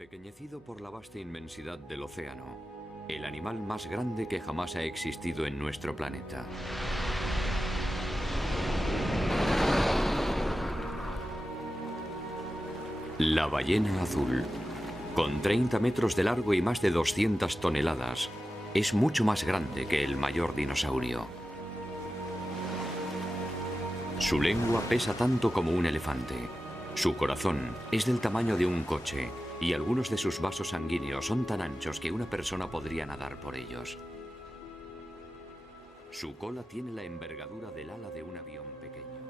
Empequeñecido por la vasta inmensidad del océano, el animal más grande que jamás ha existido en nuestro planeta. La ballena azul, con 30 metros de largo y más de 200 toneladas, es mucho más grande que el mayor dinosaurio. Su lengua pesa tanto como un elefante. Su corazón es del tamaño de un coche y algunos de sus vasos sanguíneos son tan anchos que una persona podría nadar por ellos. Su cola tiene la envergadura del ala de un avión pequeño.